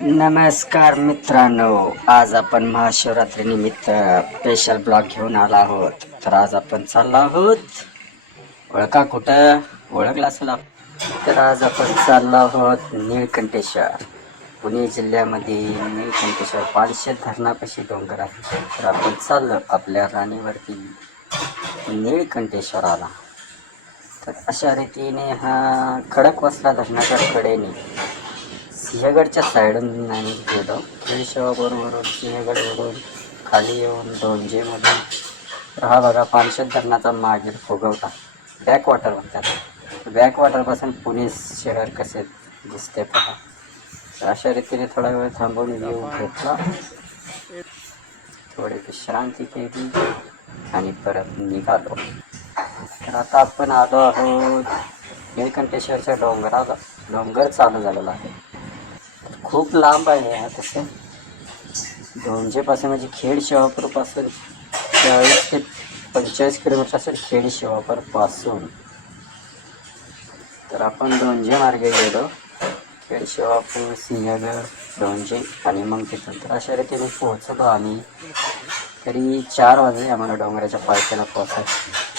नमस्कार मित्रांनो आज आपण महाशिवरात्री निमित्त स्पेशल ब्लॉग घेऊन आला आहोत. तर आज आपण चाललो आहोत. ओळखा कुठं? ओळखला असेल. तर आज आपण चाललो आहोत नीळकंठेश्वर. पुणे जिल्ह्यामध्ये नीळकंठेश्वर पाचशे धरणापाशी डोंगर आहे. तर आपण चाललो आपल्या राणीवरती नीळकंठेश्वराला. तर अशा रीतीने हा खडकवासला धरणाच्या कडेने सिंहगडच्या साईडून आम्ही गेलो. खेळशेवाबरोबरून सिंहगडवरून खाली येऊन डोंजेमधून तर हा बघा पानशेत धरणाचा मागील फुगवटा. बॅकवॉटर म्हणतात बॅकवॉटरपासून पुणे शहर कसे दिसते पहा. तर अशा रीतीने थोडा वेळ थांबून व्ह्यू घेतला. थोडी विश्रांती केली आणि परत निघालो. तर आता आपण आलो आहोत निळकंठेश्वरच्या डोंगराला. डोंगर चालू झालेला आहे. खूप लांब आहे हा तसं. दोनशेपासून म्हणजे खेड शिवापूरपासून चाळीस ते पंचेचाळीस किलोमीटर असेल खेड शिवापूरपासून तर आपण दोनशे मार्गे गेलो. खेड शिवापूर सिंहगड दोनशे आणि मग तिथून. तर अशा रीतीने पोहोचलो आम्ही. तरी चार वाजले आम्हाला डोंगराच्या पायथ्याला पोहोचायला.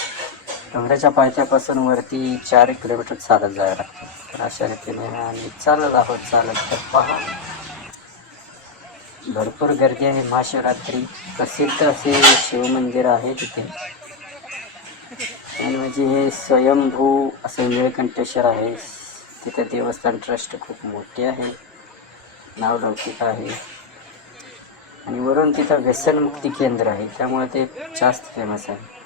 डोंगराच्या पायथ्यापासून वरती चार किलोमीटर चालत जायला लागतं. तर अशा रीतीने आम्ही चालत आहोत चालत तर पहा. भरपूर गर्दी आहे महाशिवरात्री प्रसिद्ध असे शिवमंदिर आहे तिथे. आणि म्हणजे हे स्वयंभू असं निळकंठेश्वर आहे. तिथे देवस्थान ट्रस्ट खूप मोठे आहे. नावलौकिक आहे. आणि वरून तिथं व्यसनमुक्ती केंद्र आहे. त्यामुळे ते जास्त फेमस आहे.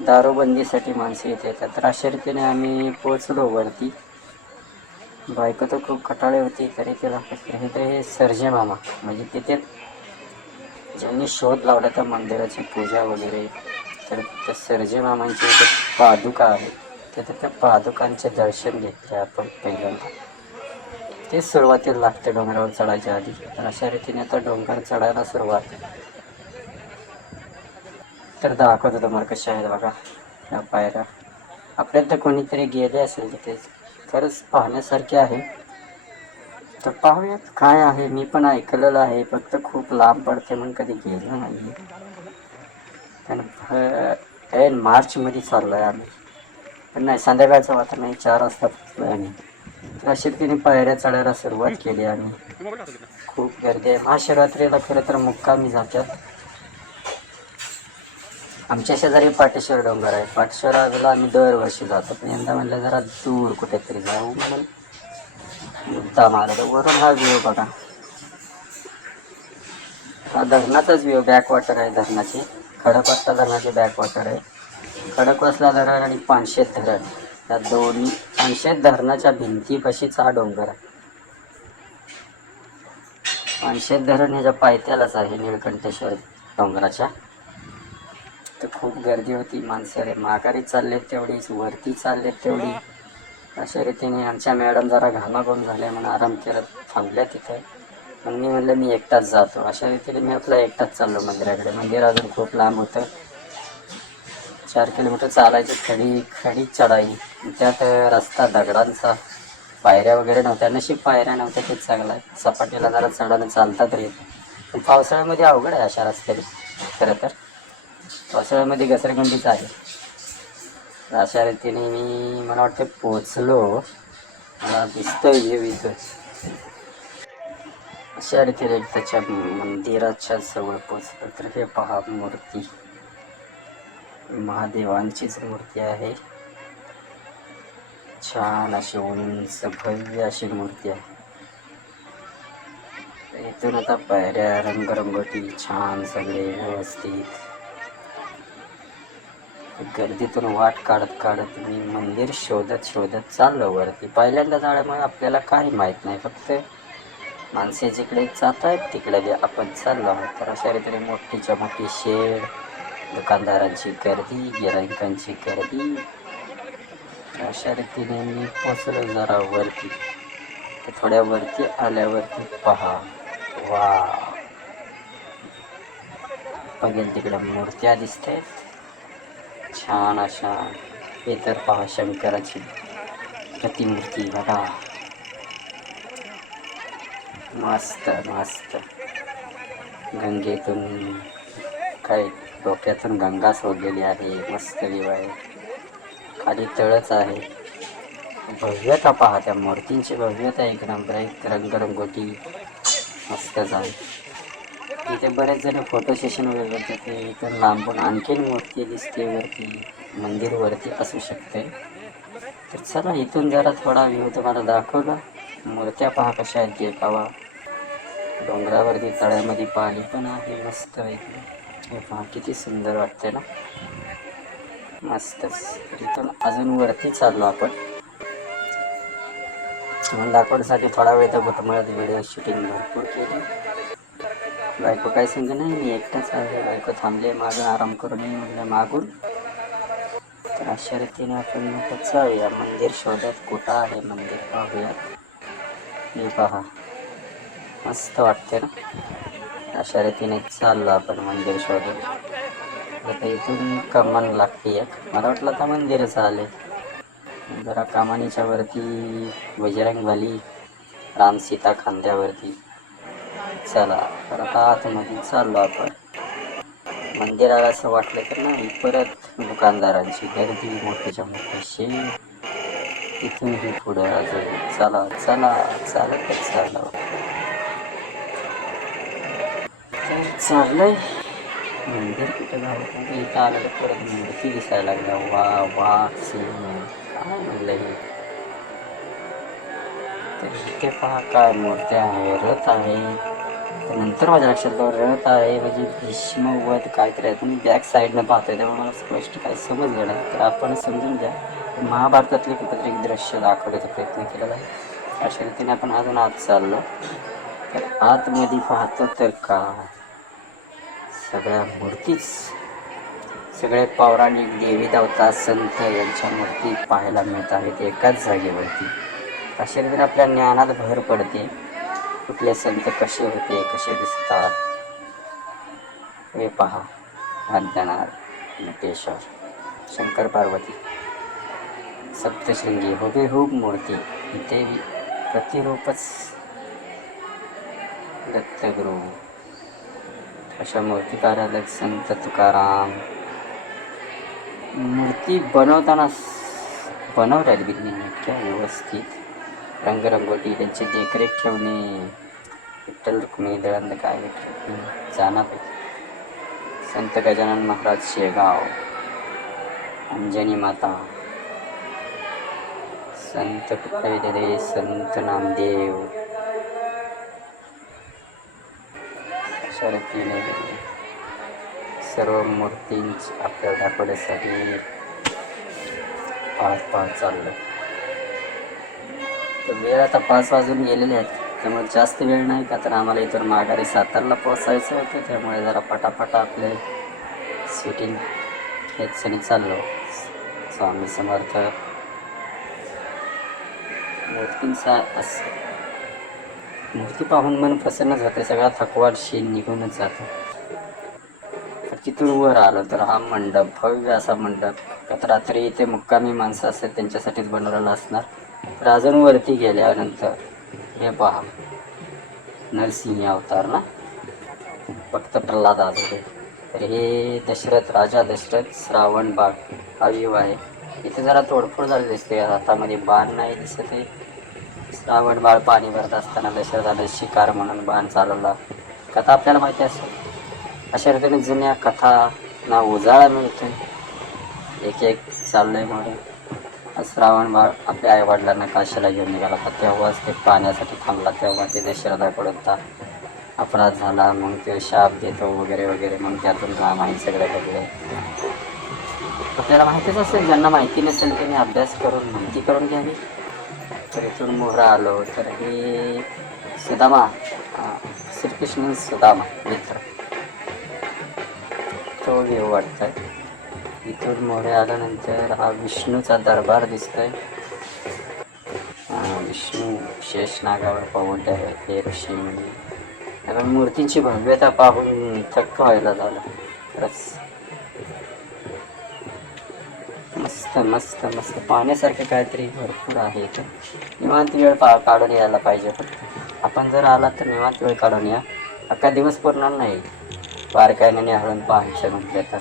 दारूबंदीसाठी माणसं इथे येतात तर अशा रीतीने आम्ही पोचलो वरती. बायको तर खूप कटाळे होती तरी तिला हे तर हे सर्जे मामा. म्हणजे तिथे ज्यांनी शोध लावला त्या मंदिराची पूजा वगैरे तर त्या सर्जे मामांची इथे पादुका आहे तिथे त्या पादुकांचे दर्शन घेतले आपण पहिल्यांदा. ते सुरुवातीला लागते डोंगरावर चढायच्या आधी. तर अशा रीतीने आता डोंगर चढायला सुरुवात. तर दाखवतो तुम्हाला कशा आहेत बघा. या पायऱ्या. आपल्याला तर कोणीतरी गेले असेल तिथे. खरंच पाहण्यासारखे आहे. तर पाहूयात काय आहे. मी पण ऐकलेलं आहे. फक्त खूप लांब पडते म्हणून कधी गेलो नाही कारण मार्चमध्ये चाललो आहे आम्ही. पण नाही संध्याकाळचं वाटत नाही. चार वाजता पोचलो आम्ही. तर अशा तिने पायऱ्या चढायला सुरुवात केली आम्ही. खूप गर्दी आहे. महाशिवरात्रीला खरं तर मुक्कामी जातात. आमच्या शेजारी पाटेश्वर डोंगर आहे. पाटेश्वराला आम्ही दरवर्षी जातो. पण यंदा म्हणलं जरा दूर कुठेतरी जाऊ म्हणून. मुद्दा मारला वरून हा व्ह्यू बघा. हा धरणाचाच व्ह्यू बॅकवॉटर आहे धरणाची. खडकवासला धरणाचे बॅकवॉटर आहे. खडकवासला धरण आणि पानशेत धरण. या दोन्ही पानशेत धरणाच्या भिंतीपाशीच हा डोंगर आहे. पानशेत धरण ह्याच्या पायथ्यालाच आहे निळकंठेश्वर डोंगराच्या. तर खूप गर्दी होती. माणसं रे माघारी चाललेत तेवढीच वरती चाललेत तेवढी. अशा रीतीने आमच्या मॅडम जरा घामाघूम झाल्या म्हणून आराम करत थांबल्या तिथे. मग मी म्हणलं मी एकटाच जातो. अशा रीतीने मी आपला एकटाच चाललो मंदिराकडे. मंदिर अजून खूप लांब होतं. चार किलोमीटर चालायची खडी खडी चढाई. त्यात रस्ता दगडांचा. पायऱ्या वगैरे नव्हत्या. नशीब पायऱ्या नव्हत्या तेच चांगला आहे. सपाटीला जरा चढायला चालतात रे. पण पावसाळ्यामध्ये अवघड आहे अशा रस्त्याने. खरं तर. पावसाळ्यामध्ये घसरगुंडीच आहे. तर अशा रीतीने मी मला वाटतं पोचलो मला दिसतोय जे इथं अशा रीतीने एक त्याच्या मंदिराच्या जवळ पोचलो तर हे पहा मूर्ती. महादेवांचीच मूर्ती आहे. छान अशी उंच भव्य अशी मूर्ती आहे. इथून आता पायऱ्या रंगरंगोटी छान सगळे व्यवस्थित. गर्दीतून वाट काढत काढत मी मंदिर शोधत शोधत चाललो वरती. पहिल्यांदा झाल्यामुळे आपल्याला काही माहीत नाही फक्त माणसे जिकडे जात आहेत तिकडे जे आपण चाललो आहोत. तर अशा रीतीने मोठीच्या मोठी शेड दुकानदारांची गर्दी गिरायकांची गर्दी. अशा रीतीने मी पोचलो जरा वरती. तर थोड्या वरती आल्यावरती पहा. वा बघेल तिकडे मूर्त्या दिसत आहेत छान अशा हे तर पहा शंकराची प्रतिमूर्ती बघा. मस्त मस्त. गंगेतून काय डोक्यातून गंगा सोडलेली आहे मस्त देव आहे. खाली तळच आहे. भव्यता पहा त्या मूर्तींची भव्यता एक नंबर एक रंगरंगोटी मस्तच आहे इथे बरेच जण फोटो सेशन वगैरे करतात. ते लांबून आणखीन मूर्ती दिसते वरती मंदिर वरती असू शकते. तर चला इथून जरा थोडा व्ह्यू तुम्हाला दाखवला. मूर्त्या पहा कशा आहेत ते पावा. डोंगरावरती तळ्यामध्ये पाणी पण आहे मस्त इथे हे पहा किती सुंदर वाटते ना. मस्तच इथून अजून वरती चाललो आपण. तुम्हाला दाखवण्यासाठी थोडा वेळ तर कुटुंबात व्हिडिओ शूटिंग भरपूर केली. बायको काय संग नाही मी एकटाच आहे. बायको थांबले मागून आराम करून मी म्हणलं मागून. तर अशा रीतीने आपण मग जाऊया. मंदिर शोधत कुठं आहे मंदिर पाहूया. हे पहा. मस्त वाटते ना? अशा रीतीने चाललो आपण मंदिर शोधत. आता इथून कमान लागते एक. मला वाटलं आता मंदिरच आले जरा कमानीच्या वरती बजरंगबली राम सीता खांद्यावरती. चला तर आता आतमध्ये चाललो आपण. मंदिराला असं वाटलं तर नाही परत दुकानदारांची गर्दी मोठ्याच्या मोठ्याशी तिथूनही पुढं अजून चला चला चालतच चाललं तर चाललंय. मंदिर कुठं झालं इथं आलं तर परत मूर्ती दिसायला लागल्या. वा वा सिंह काय म्हणलं हे? तर इथे पहा काय मूर्त्या आहे रथ आहे तर नंतर माझ्या लक्षात रथ आहे. म्हणजे भीष्मवध काहीतरी आहे. तुम्ही बॅक साईडनं पाहतोय त्यामुळे मला स्पष्ट काही समजलं नाही. तर आपण समजून घ्या. महाभारतातले कुठंतरी एक दृश्य दाखवण्याचा प्रयत्न केलेला आहे. अशा रीतीने आपण अजून आत चाललो. तर आतमध्ये पाहतो तर का? सगळ्या मूर्तीच. सगळे पौराणिक देवी देवता संत यांच्या मूर्ती पाहायला मिळत आहेत एकाच जागेवरती. अशा रीतीने आपल्या ज्ञानात भर पडते. कुठले संत कसे होते कसे दिसतात? हे पहा आद्यनाथ नटेश्वर शंकर पार्वती. सप्तशृंगी हुबेहूब मूर्ती इथे प्रतिरूपच दत्तगुरु. अशा मूर्ती संत तुकाराम. मूर्ती बनवताना बनवल्यात बिगनी नेटक्या व्यवस्थित. रंगरंगोटी त्यांची देखरेख ठेवणे विठ्ठल रुक्मिणी दळंद काय विठ्ठल जाणार संत गजानन महाराज शेगाव अंजनी माता संत कुठे संत नामदेव अशा रीतीने सर्व मूर्तींची आपल्या दाखवण्यासाठी पाहत पाहत चाललं. तर वेळ आता पाच वाजून गेलेले आहेत. त्यामुळे जास्त वेळ नाही का? तर आम्हाला इथून माघारी सातारला पोचायचं होतं. त्यामुळे जरा पटापट आपले शूटिंग हेच सणी चाललो. स्वामी समर्थ. मूर्तींचा असं मूर्ती पाहून मन प्रसन्नच होते सगळा थकवा शीन निघूनच जातो. तर तिथून वर आलो तर हा मंडप भव्य असा मंडप. रात्री इथे मुक्कामी माणसं असतात त्यांच्यासाठीच बनवलेला असणार. राजनवरती गेल्यानंतर हे पहा. नरसिंह अवतार ना? फक्त प्रल्हाद आज तर हे दशरथ राजा दशरथ श्रावण बाग हा आहे. इथे जरा तोडफोड झाली दिसते. हातामध्ये बाण नाही दिसत आहे. श्रावण बाळ पाणी भरत असताना दशरथाने शिकार म्हणून बाण चालवला. कथा आपल्याला माहिती असेल. अशा रीतीने जुन्या कथा ना उजाळा मिळतो एक एक चाललंय म्हणून. श्रावण बाळ आपल्या आईवडिलांना काशीला घेऊन निघाला होता. तेव्हाच ते पाण्यासाठी थांबला. तेव्हा ते दशरथाकडून ता अपराध झाला. मग ते शाप देतो वगैरे वगैरे. मग त्यातून राम आहे सगळं घडलं आपल्याला माहितीच असेल ज्यांना माहिती नसेल त्यांनी अभ्यास करून माहिती करून घ्यावी. तर इथून मोहरा आलो. तर हे सुदामा श्रीकृष्ण सुदामा मित्र. तो घेऊ वाटतं इथून मोरे आल्यानंतर हा विष्णूचा दरबार दिसतोय. विष्णू शेष नागावर पवंत आहे हे ऋषी म्हणजे त्यामुळे मूर्तींची भव्यता पाहून थक्क व्हायला झालं. खरंच. मस्त मस्त मस्त. पाहण्यासारखं काहीतरी भरपूर आहे इथं. निवांत वेळ पा काढून यायला पाहिजे फक्त. आपण जर आला तर निवांत वेळ काढून या. अख्खा दिवस पुरणार नाही. बारकाईने निहाळून पाहायचं म्हटलं तर.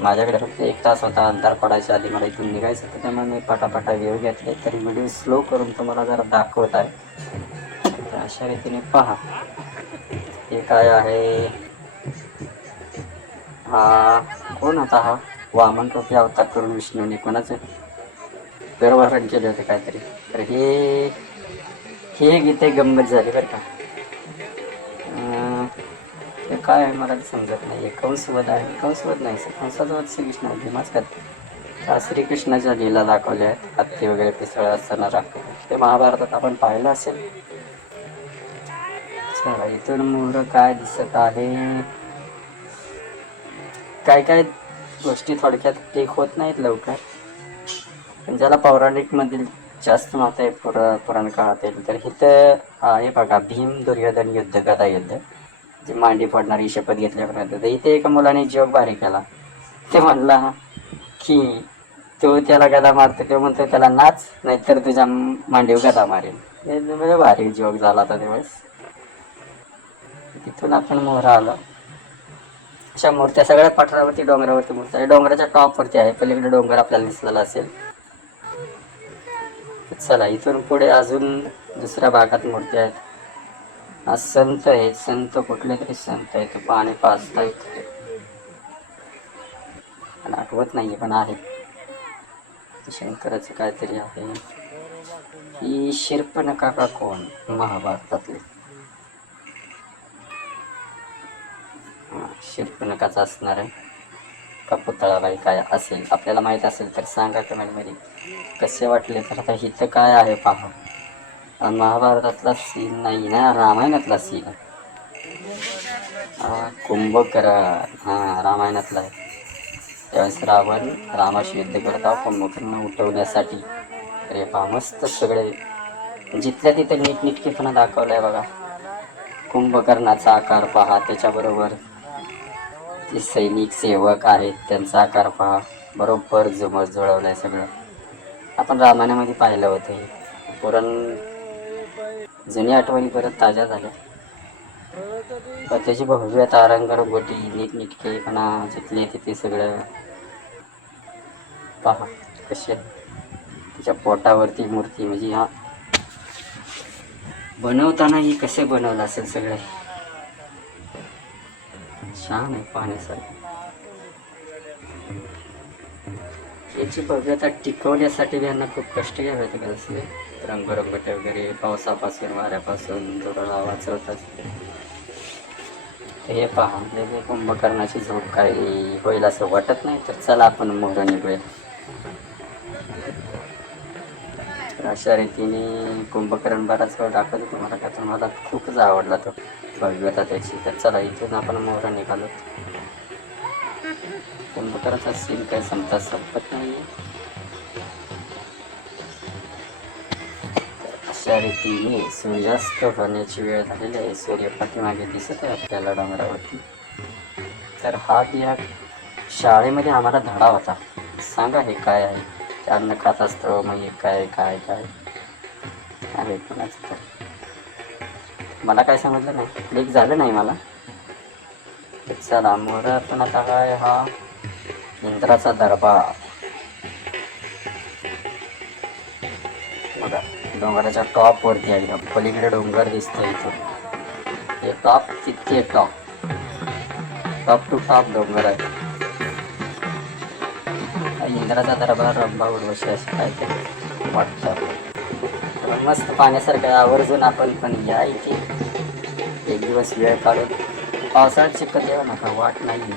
माझ्याकडे फक्त एक तास होता. अंधार पडायच्या आधी मला इथून निघायचं होतं. त्यामुळे मी पटापटा व्ह्यू घेतले. तरी व्हिडिओ स्लो करून तुम्हाला जरा दाखवत आहे. तर अशा रीतीने पहा. हे काय आहे? हा कोण होता हा? वामन टोपी अवतार करून विष्णूने कोणाचं? गर्वहरण केले होते काहीतरी. तर हे हे गीते गंमत झाली बरं का. हे काय आहे मला ते समजत नाही. कंसवध आहे? कंसवध नाही? कंसाचा वध श्रीकृष्ण भीमाच करते. त्या श्रीकृष्णाच्या लीला दाखवल्या आहेत. हत्ती वगैरे पिसळ असताना दाखवले ते महाभारतात आपण पाहिलं असेल. चला इथून मोर काय दिसत आहे? काय काय गोष्टी थोडक्यात क्लिक होत नाहीत लवकर. पण ज्याला पौराणिक मधील जास्त माहिती आहे पुरा पुराण काळात येईल तर इथं आहे बघा भीम दुर्योधन युद्ध कथा युद्ध जी मांडी फोडणारी शपथ घेतल्यापर्यंत. तर इथे एका मुलाने जोक भारी केला. ते म्हणला की तो त्याला गदा मारतो. तो म्हणतो त्याला नाच नाहीतर तुझ्या मांडीव गदा मारेल म्हणजे भारी जोक झाला होता दिवस तिथून आपण मोहरा आलो. अशा मूर्त्या सगळ्या पठारावरती डोंगरावरती मूर्त्या आहे डोंगराच्या टॉपवरती आहे. पलीकडे डोंगर आपल्याला दिसलेला असेल. चला इथून पुढे अजून दुसऱ्या भागात मूर्ती आहेत. हा संत आहे संत कुठले तरी संत आहे तो पाणी पाचतायत पण आठवत नाही पण आहे. शंकराचं काहीतरी आहे. ही शिरपनका का कोण? महाभारतातले. हा, असणार आहे. का पुतळाबाई काय असेल? आपल्याला माहीत असेल तर सांगा कमेंटमध्ये कसे वाटले तर आता इथं काय आहे पहा. महाभारतातला सीन नाही ना रामायणातला सीन कुंभकर हा, रामायणातला आहे. त्यावेळेस रावण रामाशी युद्ध करता कुंभकर्ण उठवण्यासाठी. अरे पा मस्त सगळे. जिथल्या तिथे नीटनीटकेपणा दाखवलाय बघा. कुंभकर्णाचा आकार पहा त्याच्याबरोबर जे सैनिक सेवक आहेत त्यांचा आकार पहा. बरोबर जुमट जुळवलं आहे सगळं. आपण रामायणामध्ये पाहिलं होतं पुरण जुनी आठवणी परत ताज्या झाल्या. त्याची भव्य तारांगण गोटी नीटनिटकेपणा जिथले तिथे सगळं पहा कशी आहे. तिच्या पोटावरती मूर्ती म्हणजे हा. बनवतानाही कसे बनवलं असेल सगळे. छान आहे पाहण्यासारखं. याची भव्यता टिकवण्यासाठी यांना खूप कष्ट घ्यावे लागत असले. रंगरंगट वगैरे पावसापासून वाऱ्यापासून थोडा वाचवतात हे पहा हे कुंभकर्णाची झोप काही होईल असं वाटत नाही तर चला आपण मोहर निघूया अशा रीतीने कुंभकर्ण बराच वेळ दाखवतो तुम्हाला का तुम्हाला खूपच आवडला तो. भव्यता त्याची तर चला इथून आपण मोहरा निघालो. कुंभकर्णाचा सीन काही संपता संपत नाही अशा रीतीने सूर्यास्त होण्याची वेळ झालेली आहे. सूर्य पाठीमागे दिसत आहे आपल्याला डोंगरावरती. तर हा या शाळेमध्ये आम्हाला धडा होता. सांगा हे काय आहे? ते अन्न खात असतो मग हे काय काय काय? अरे कोणाचं तर? मला काय समजलं नाही. लीक झालं नाही मला. चला मोर पण आता काय हा इंद्राचा दरबार. डोंगराच्या टॉप वरती आहे. एकदम पलीकडे डोंगर दिसतंय इथून. हे टॉप किती टॉप टॉप टू टॉप डोंगर आहे. इंद्राचा दरबार रंभा उर्वशी असं ते वाटतं. मस्त पाण्यासारखं आवर्जून आपण पण या इथे. एक दिवस वेळ काढून. पावसाळ्यात चिखल येऊ नका. वाट नाही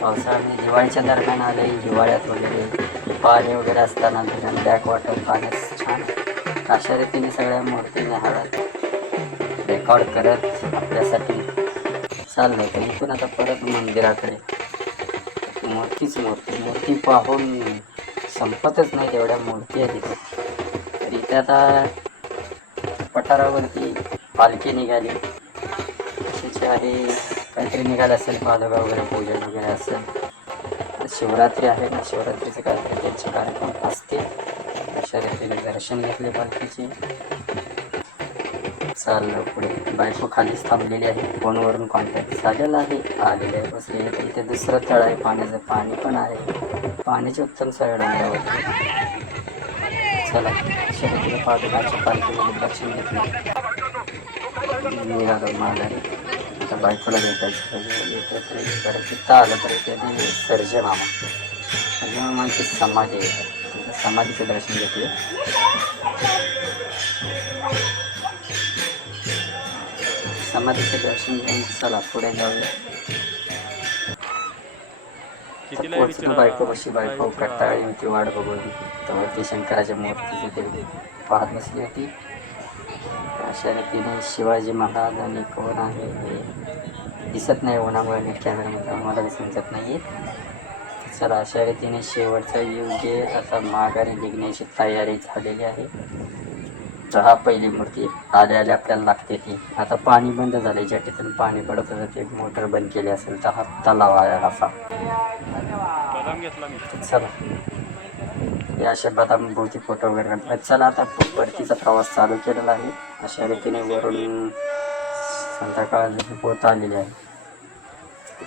पावसाळ्यात दिवाळीच्या दरम्यान आले हिवाळ्यात वगैरे पाणी वगैरे असताना बॅक वॉटर पाण्यात अशा रीतीने सगळ्या मूर्तीने हळद रेकॉर्ड करत आपल्यासाठी चाललंय. तर इथून आता परत मंदिराकडे. मूर्तीच मूर्ती. मूर्ती पाहून संपतच नाही तेवढ्या मूर्ती आहेत इथे. तर इथे आता पठारावरती पालखी निघाली. तशीच आहे काहीतरी निघालं असेल पादगा वगैरे पूजन वगैरे असेल. शिवरात्री आहे. ना शिवरात्रीचे काहीतरी त्यांचे कार्यक्रम असतील. शर्यतीने दर्शन घेतले पालखीचे चाललं पुढे. बायको खालीच थांबलेली आहे. फोनवरून कॉन्टॅक्ट झालेला आहे. आलेले आहे. बसलेले आहे. इथे दुसरं तळ आहे. पाण्याचं पाणी पण आहे. पाण्याचे उत्तम सगळ्या डोंगरावर चला. शर्यतीला पाठोपाठच्या पालखीमध्ये दर्शन घेतलं. निघालो माघारी. आता बायकोला भेटायचं तिथं आलं तर इथे सर्जे मामा. सर्जे मामांची समाधी आहे. समाधीचं दर्शन घेतलं. समाधीचं दर्शन घेऊन चला पुढे जाऊया. पोचलो बायको कशी बायको कट्टाळी होती वाट बघून तेव्हा शंकराच्या मूर्तीची ते पाहत बसली होती. अशा रीतीने शिवाजी महाराज आणि कोण आहे हे दिसत नाही उन्हामुळे नीट कॅमेरामध्ये काही समजत नाही चला अशा रीतीने शेवटचा योग्य आता माघारी निघण्याची तयारी झालेली आहे. तर हा पहिली मूर्ती आल्या आल्या आपल्याला लागते ती. आता पाणी बंद झाले ठिकाणी पाणी पडत होतं ते मोटर बंद केली असेल तर हा तलाव आहे असा. चला. हे असे बदाम भोवती फोटो वगैरे चला आता परतीचा प्रवास चालू केलेला आहे. अशा रीतीने वरून संध्याकाळ पोत आलेली आहे.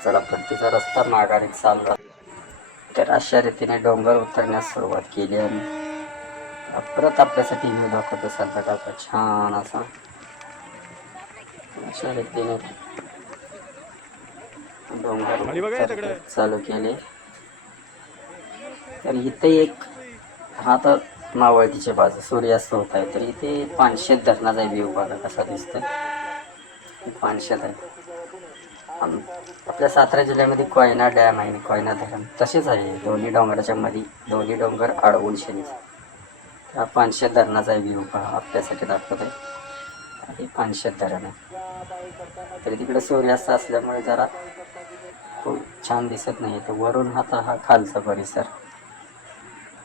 चला परतीचा रस्ता माघारी चालला. अशा रीतीने डोंगर उतरण्यास सुरुवात केली आणि परत आपल्यासाठी व्ह्यू दाखवतो संध्याकाळचा छान असा. अशा रीतीने डोंगर. चालू केले. तर इथे एक हा तर मावळतीची बाजू सूर्यास्त होत आहे. तर इथे पानशेत धरणाचा व्ह्यू बघा कसा दिसतोय. पानशेत आहे. आपल्या सातारा जिल्ह्यामध्ये कोयना डॅम आहे कोयना धरण तसेच आहे. दोन्ही डोंगराच्या मध्ये दोन्ही डोंगर अडवून शनीच हा पानशेत धरणाचा व्ह्यू पहा आपल्यासाठी दाखवत आहे. हे पानशेत धरण आहे. तरी तिकडे सूर्यास्त असल्यामुळे जरा खूप छान दिसत नाही तर वरून आता हा खालचा परिसर.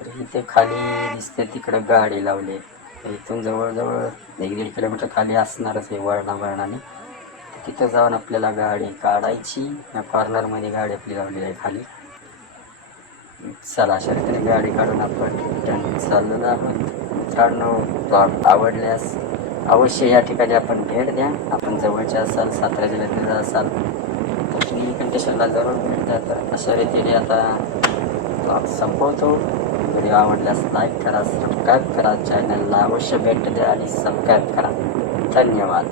तर इथे खाली दिसते तिकडं गाडी लावली इथून जवळजवळ एक दीड किलोमीटर खाली असणारच आहे वळणा वळणाने तिथं जाऊन आपल्याला गाडी काढायची. या कॉर्नरमध्ये गाडी आपली लावलेली आहे खाली. चला अशा रीतीने गाडी काढून आपण रिटर्न चाललेलो आहोत. मित्रांनो प्लॉट आवडल्यास अवश्य या ठिकाणी आपण भेट द्या. आपण जवळच्या असाल सातारा जिल्ह्यातील असाल तर तुम्ही कंडिशनला जरूर भेट द्या. तर अशा रीतीने आता प्लॉट संपवतो. व्हिडिओ आवडल्यास लाईक करा सबस्क्राईब करा. चॅनलला अवश्य भेट द्या आणि सबस्क्राईब करा. धन्यवाद.